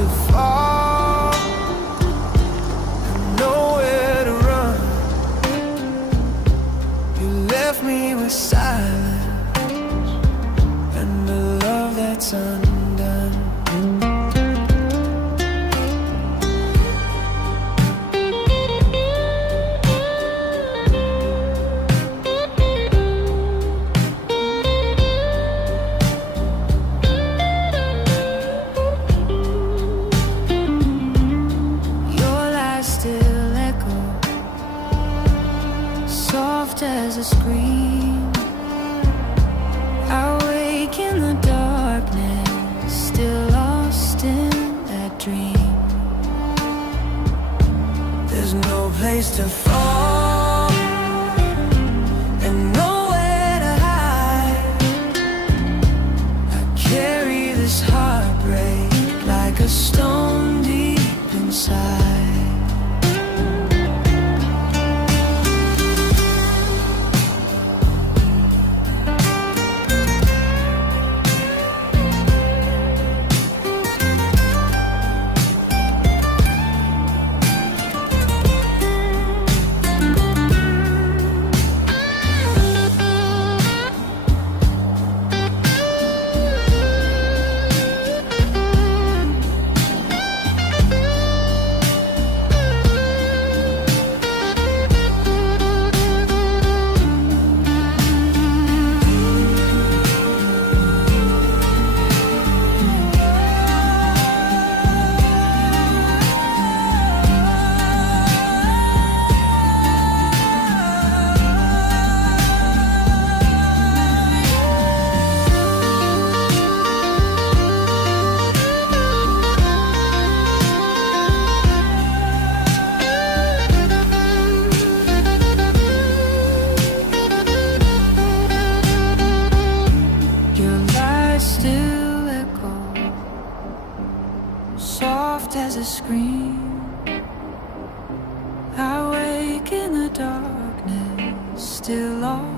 to fall, and nowhere to run. You left me with silence and a love that's undone. Still echo, soft as a scream. I wake in the darkness, still lost in that dream. There's no place to fall and nowhere to hide. I carry this heartbreak like a stone deep inside. Still echo, soft as a scream. I wake in the darkness, still lost